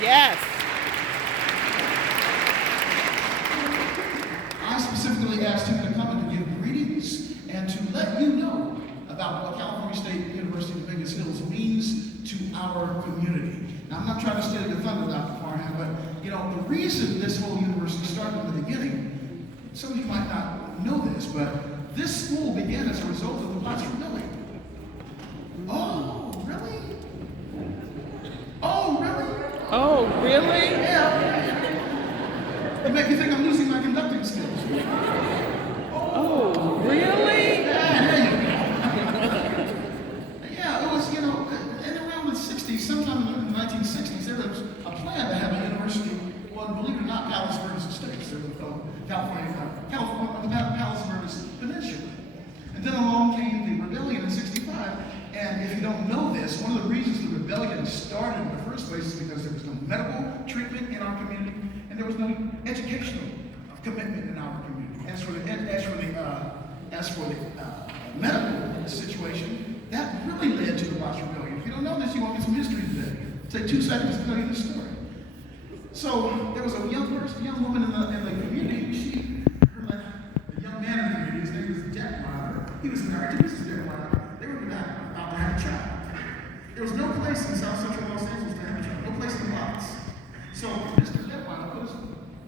Yes. I specifically asked him to come and to give greetings and to let you know about what California State University Dominguez Hills means to our community. Now, I'm not trying to steal your thunder, Dr. Parham, but the reason this whole university started in the beginning, some of you might not know this, but this school began as a result of the Watts Rebellion. Oh, really? Oh, really? Oh, really? Yeah. You make me think I'm losing my conducting skills. Oh, really? Yeah, it was, in around the 60s, sometime in the 1960s, there was a plan to have a university on, believe it or not, Palos Verdes Estates. They were called Palos Verdes Peninsula. And then along came the rebellion in 65. And if you don't know this, one of the reasons the rebellion started in the first place is because there was no medical treatment in our community, and there was no educational commitment in our community. As for the medical situation, that really led to the Watts Rebellion. If you don't know this, you won't get some history today. Take 2 seconds to tell you the story. So there was a young woman in the community. A young man in the community, his name was Detweiler. He was married to Mrs. Detweiler. They were out to have a child. There was no place in South Central L.A. to have a child, no place in the box. So Mr. Detweiler put his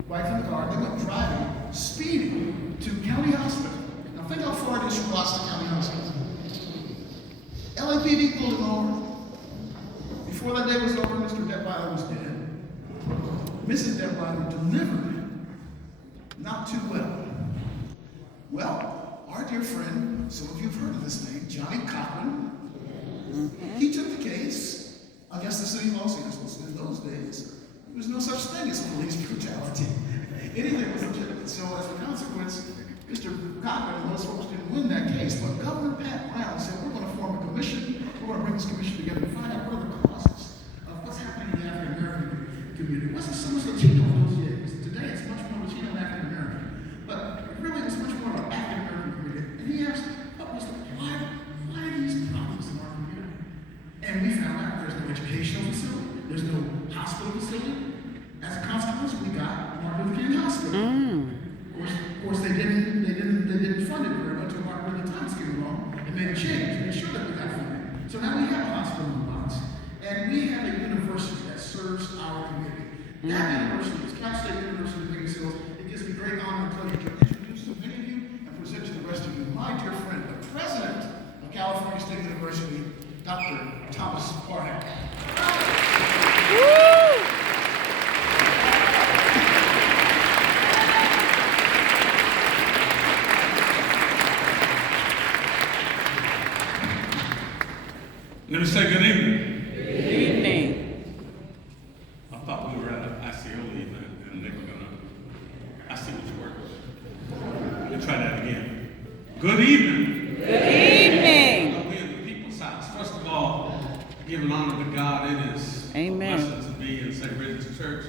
wife in the car. They went driving, speeding to County Hospital. Now think how far it is from Boston County Hospital. LAPD pulled him over. Before that day was over, Mr. Detweiler was dead. Mrs. Detweiler delivered not too well. Well, our dear friend, some of you have heard of this name, Johnny Cochran, he took the case against the city of Los Angeles. In those days, there was no such thing as police brutality. Anything was legitimate. So as a consequence, Mr. Cochran and those folks didn't win that case, but Governor Pat Brown said, we're going to form a commission. We're going to bring this commission together to find out what are the causes of what's happening in the African American community. It wasn't so much Latino in those days. Today it's much more Latino and African American. But it really was much more of an African American community. And he asked, why are these problems in our community? And we found out there's no educational facility, there's no hospital facility. As a consequence, we got Martin Luther King Hospital. Of course, they didn't fund it very much until Martin Luther King came along and made a change and made sure that we got funding. So now we have a hospital in the box, and we have a university that serves our community. That university is Cal State University of Dominguez Hills. It gives me great honor and pleasure to introduce to many of you and present to the rest of you my dear friend, the president of California State University, Dr. Thomas Parham. Let me say good evening. Good evening. I thought we were at an ICO event and they were gonna, I see what you work with. Let me try that again. Good evening. Good evening. We're in the people's house. First of all, giving honor to God, it is Amen. a blessing to be in St. Bridget's Church.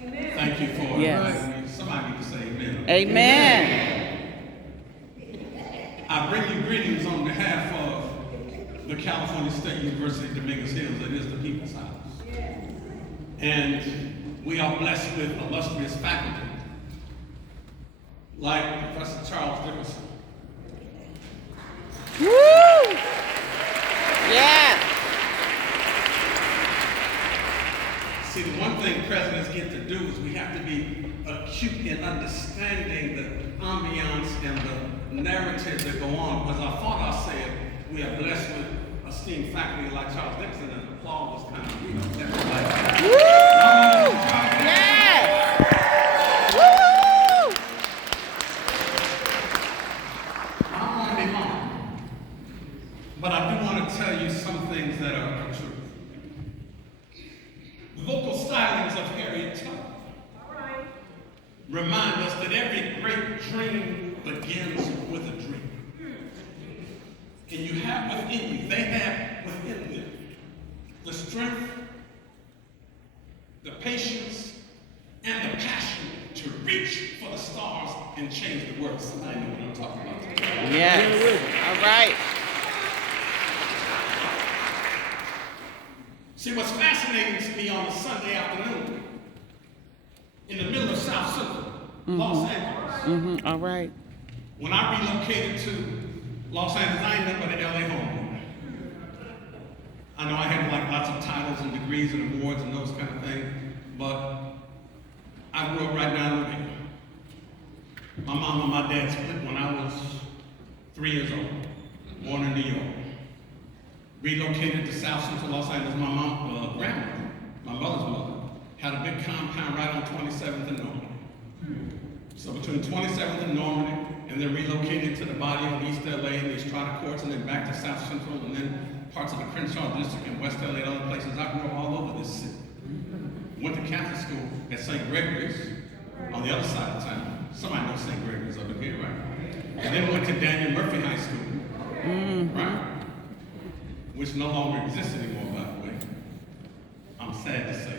Amen. Thank you for Yes. inviting me. Somebody need to say amen. Amen. I bring you greetings on behalf of the California State University Dominguez Hills. It is the people's house. And we are blessed with illustrious faculty like Professor Charles Dickerson. Woo! Yeah. See, the one thing presidents get to do is we have to be acute in understanding the ambiance and the narrative that go on. Because I thought I said we are blessed with esteemed faculty like Charles Dixon, and the applause was kind of, everybody. Woo! Yes! Woo! I don't want to be long, but I do want to tell you some things that are true. The vocal stylings of Harriet Tubman remind us that every great dream begins with a dream. And you have within you, they have within them, the strength, the patience, and the passion to reach for the stars and change the world. Somebody know what I'm talking about today. Yes. All right. See, what's fascinating to me on a Sunday afternoon, in the middle of South Central, Los Angeles. All right. When I relocated to Los Angeles, I ain't nothing but an LA homeboy. I know I had like lots of titles and degrees and awards and those kind of things, but I grew up right down the way. My mom and my dad split when I was 3 years old, born in New York. Relocated to South Central Los Angeles. My grandmother, my mother's mother, had a big compound right on 27th and Normandie. So between 27th and Normandie, and then relocated to the body on East LA and the Estrada courts, and then back to South Central, and then parts of the Crenshaw district and West LA and other places. I grew up all over this city. Went to Catholic school at St. Gregory's on the other side of town. Somebody knows St. Gregory's up in here, right? And then went to Daniel Murphy High School, right? Which no longer exists anymore, by the way. I'm sad to say.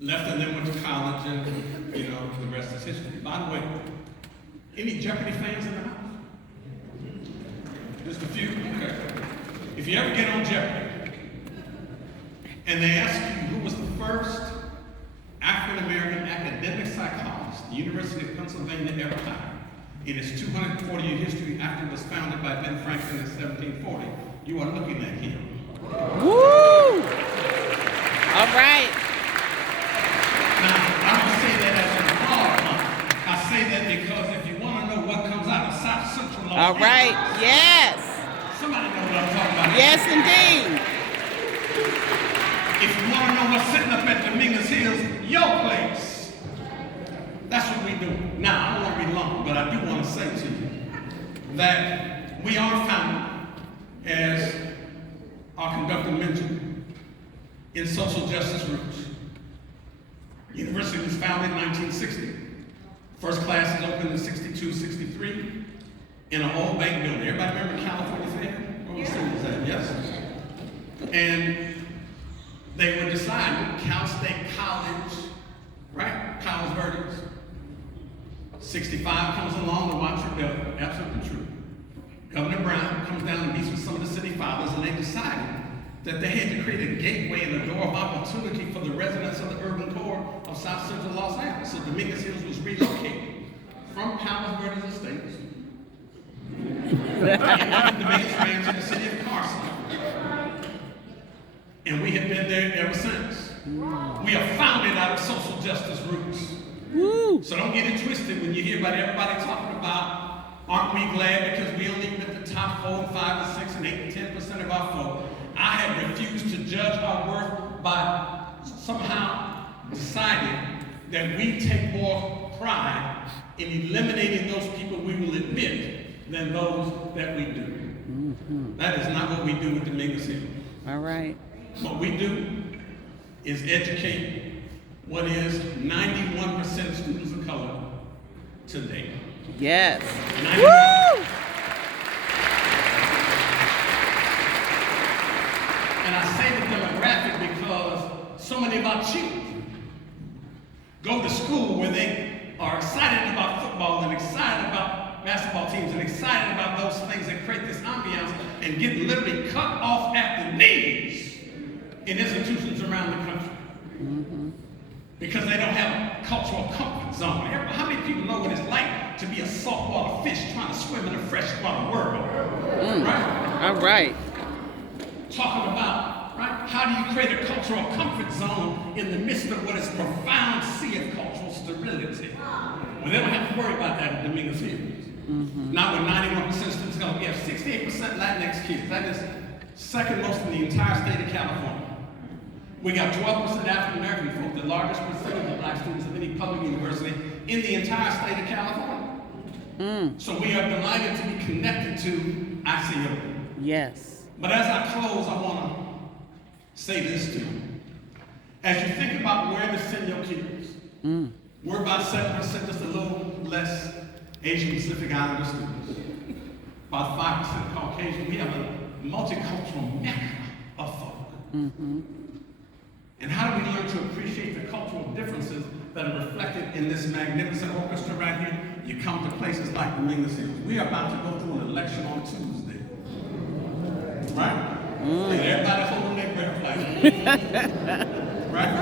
Left and then went to college, and the rest is history. By the way, any Jeopardy fans in the house? Just a few? Okay. If you ever get on Jeopardy, and they ask you who was the first African-American academic psychologist the University of Pennsylvania ever hired, in its 240-year history after it was founded by Ben Franklin in 1740, you are looking at him. Woo! All right. Now, I don't say that as an applause. I say that because if you want to know what comes out of South Central Los All right. Angeles, Yes. somebody know what I'm talking about. Yes, indeed. If you want to know what's sitting up at Dominguez Hills, your place. That's what we do. Now, I don't want to be long, but I do want to say to you that we are founded, as our conductor mentioned, in social justice roots. University was founded in 1960. First classes opened in 62, 63 in an old bank building. Everybody remember California Fair? Where was that? Yes. And they were deciding Cal State College, right? College verdicts. 65 comes along to watch rebellion. Absolutely true. Governor Brown comes down and meets with some of the city fathers, and they decided that they had to create a gateway and a door of opportunity for the residents of the urban core of South Central Los Angeles. So Dominguez Hills was relocated from Palos Verdes Estates into the Dominguez Ranch in the city of Carson. And we have been there ever since. We are founded out of social justice roots. Woo! So don't get it twisted when you hear about everybody talking about, aren't we glad because we only with the top 4 and 5 and 6 and 8 and 10% of our folk. I have refused to judge our worth by somehow deciding that we take more pride in eliminating those people we will admit than those that we do. That is not what we do with Dominguez Hills. All right. What we do is educate what is 91% students of color today. Yes. 91%. Woo! And I say the demographic because so many of our children go to school where they are excited about football and excited about basketball teams and excited about those things that create this ambiance and get literally cut off at the knees in institutions around the country. Because they don't have a cultural comfort zone. How many people know what it's like to be a saltwater fish trying to swim in a freshwater world? Right? All right. Talking about, right, how do you create a cultural comfort zone in the midst of what is profound sea of cultural sterility? Well, they don't have to worry about that at Dominguez Hills. Not with 91% students going. We have 68% Latinx kids. That is second most in the entire state of California. We got 12% African American folk, the largest percentage of black students of any public university in the entire state of California. So we are delighted to be connected to ICO. Yes. But as I close, I want to say this to you. As you think about where to send your kids, we're about 7%, just a little less Asian Pacific Islander students. About 5% Caucasian. We have a multicultural mecca of folk. And how do we learn to appreciate the cultural differences that are reflected in this magnificent orchestra right here? You come to places like Dominguez Hills. We are about to go through an election on Tuesday. Right? And everybody Right?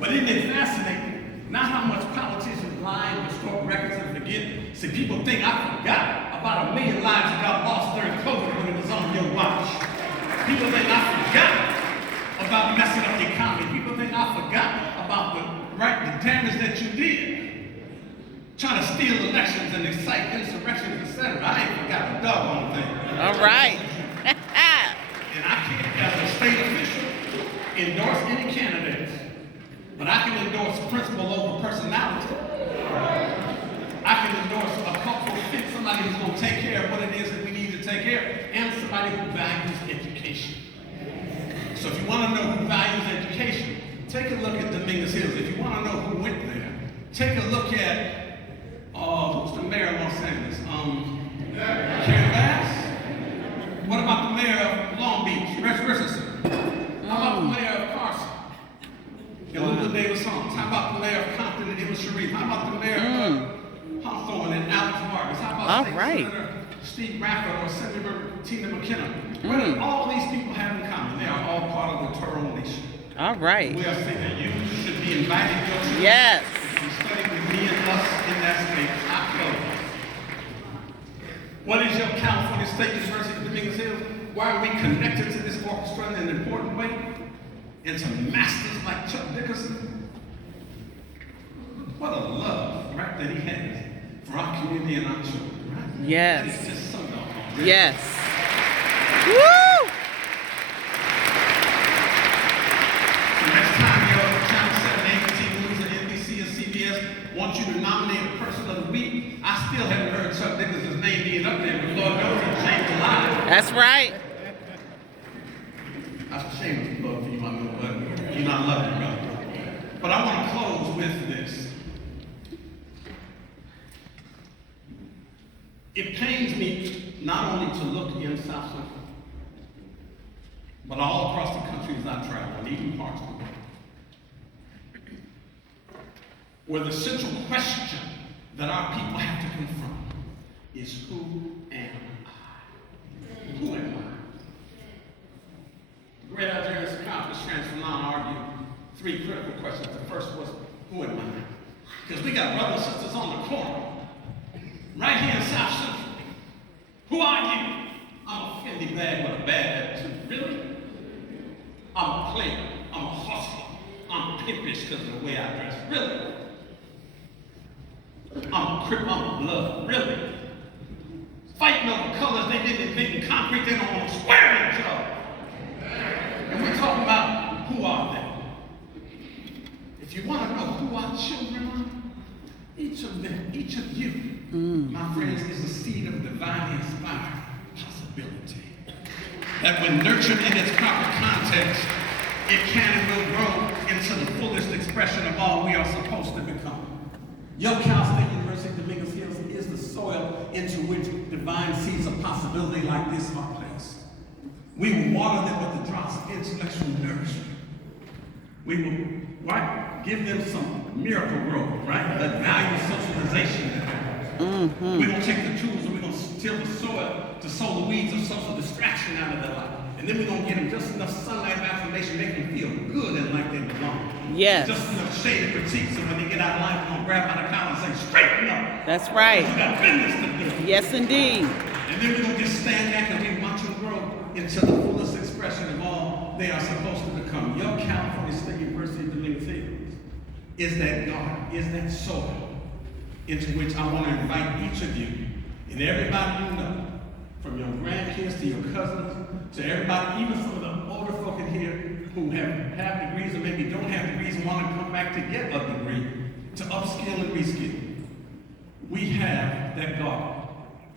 But isn't it fascinating? Not how much politicians lie and distort records and forget. See, people think I forgot about 1 million lives that got lost during COVID when it was on your watch. People think I forgot about messing up the economy. People think I forgot about the damage that you did. Trying to steal elections and excite insurrections, etc. I ain't forgot a doggone thing. All right. And I can't, as a state official, endorse any candidates. But I can endorse principle over personality. I can endorse a cultural fit, somebody who's going to take care of what it is that we need to take care of, and somebody who values education. So if you want to know who values education, take a look at Dominguez Hills. If you want to know who went there, take a look at, who's the mayor of Los Angeles? Karen Bass? What about the mayor of Long Beach, Rex Richardson? How about the mayor of Carson? Elizabeth Davis Holmes. How about the mayor of Compton and Emma Sharif? How about the mayor of Hawthorne and Alex Vargas? How about Senator Steve Rafford or Senator Tina McKenna? What do all these people have in common? They are all part of the Toro Nation. All right. We are saying that you should be invited to your church. Yes. To study with me and us in that space. I close. What is your California State University of Dominguez Hills? Why are we connected to this orchestra in an important way? And to masters like Chuck Dickerson? What a love, right, that he has for our community and our children, right? Yes. It's just so doggone great. Yes. Woo! So next time your Channel 7 ABC News and NBC and CBS want you to nominate a person of the week, I still haven't heard Chuck Dickerson's name being up there, but Lord knows he changed a lot. That's right. That's a shameless plug for you, I know, but you know I love you, brother. But I want to close with this. It pains me not only to look in South Central, but all across the country as I travel, and even parts of the world, where the central question that our people have to confront is, who am I? Who am I? The great Algerian psychologist Franz Fanon argued 3 critical questions. The first was, who am I? Because we got brothers and sisters on the corner, right here in South Central. Who are you? I'm a Fendi bag with a bad attitude. Really? I'm a player. I'm a hustler. I'm pimpish because of the way I dress. Really? I'm a crip. I'm a blood. Really? Fighting over colors they didn't invent in concrete. They don't want to swear at each other. And we're talking about who are they? If you want to know who our children are, each of them, each of you, my friends, is a seed of divinely inspired possibility. That when nurtured in its proper context, it can and will grow into the fullest expression of all we are supposed to become. Your Cal State University of Dominguez Hills is the soil into which divine seeds of possibility like this are placed. We will water them with the drops of intellectual nourishment. We will, right, give them some miracle growth, right? That value socialization that happens. We're going to take the tools and we're going to till the soil to sow the weeds of social distraction out of their life. And then we're going to give them just enough sunlight of affirmation, make them feel good and like they belong. Yes. Just enough shade of critique so when they get out of life, we're going to grab by the collar and say, straighten up. That's right. You got business to do. Yes, indeed. And then we're going to just stand back and we want you to grow into the fullest expression of all they are supposed to become. Your California State University of Dominguez Hills is that garden, is that soil into which I want to invite each of you and everybody you know, from your grandkids to your cousins, to everybody, even some of the older folk in here who have degrees or maybe don't have degrees and want to come back to get a degree, to upskill and reskill. We have that garden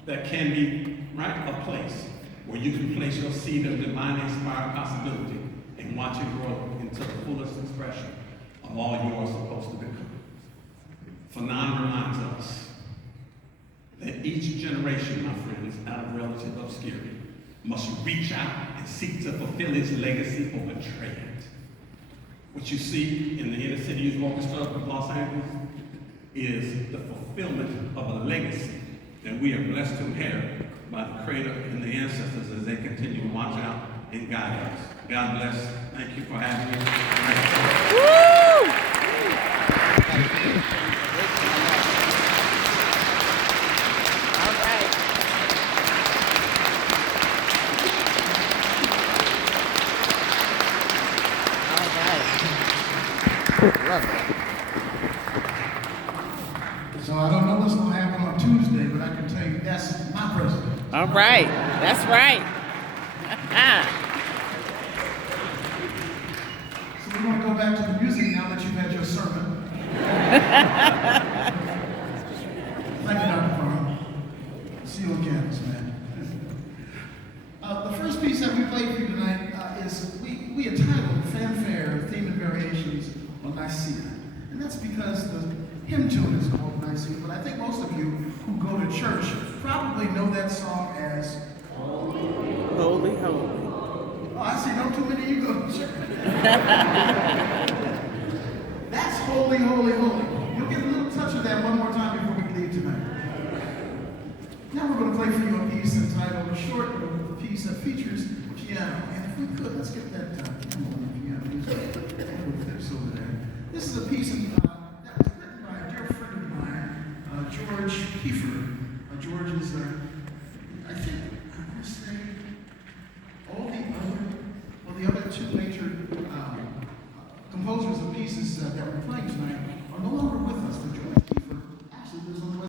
that can be, right, a place where you can place your seed of divinely inspired possibility and watch it grow into the fullest expression of all you are supposed to become. Fanon reminds us that each generation, my friends, out of relative obscurity, must reach out and seek to fulfill its legacy or betray it. What you see in the Inner City Youth Orchestra of Los Angeles is the fulfillment of a legacy that we are blessed to inherit by the Creator and the ancestors as they continue to watch out and guide us. God bless. Thank you for having me. Woo! All right. All right. Love it. So I don't know what's going to happen on Tuesday, but I can tell you that's my president. All right. That's right. So we're going to go back to the music now that you've had your sermon. Thank you, Dr. Parham. See you on campus, man. The first piece that we played for you tonight is we entitled Fanfare, Theme and Variations on Nicaea. And that's because the hymn tune is called Nicaea, but I think most of you who go to church probably know that song as Holy, holy. Oh, I see no too many of you go to church. That's holy, holy, holy. You'll get a little touch of that one more time before we leave tonight. Now we're going to play for you a piece entitled, a short piece that features piano. And if we could, let's get that piano on the piano. Fix over there. This is a piece that was written by a dear friend of mine, George Kiefer. George is, I think, I want to say, the other two major composers of pieces that we're playing tonight are no longer with us, but George